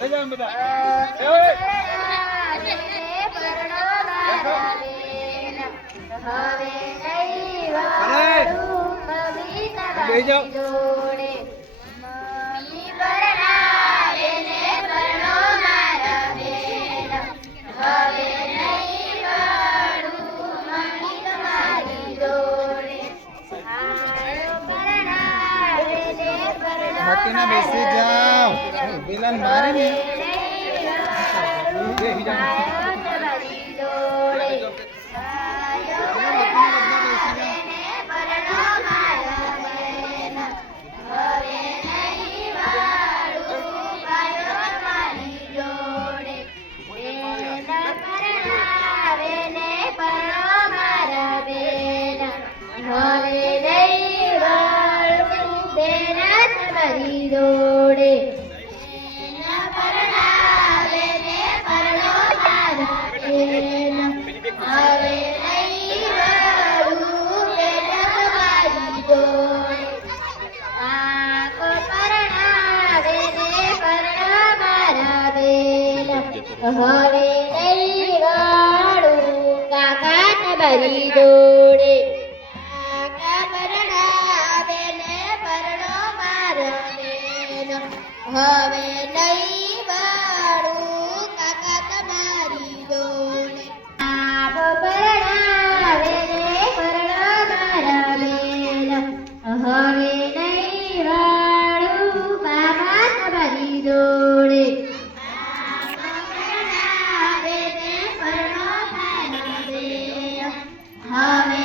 થઈ જાય બધા બે જાઓ Máquina Mesilla. બેલાન મારે ને. હવે દૈવ બેના તમારી દોડે. હવે તરી વાળું કાકા ને ભરી દોડે કાકા પરણાવે ને પરણો મારવે હવે નહીં વાળું કાકા તમારી દોડે આપ પરણાવે ને પરણો હવે નહીં વાળું કાકા તમારી દોડે Amén.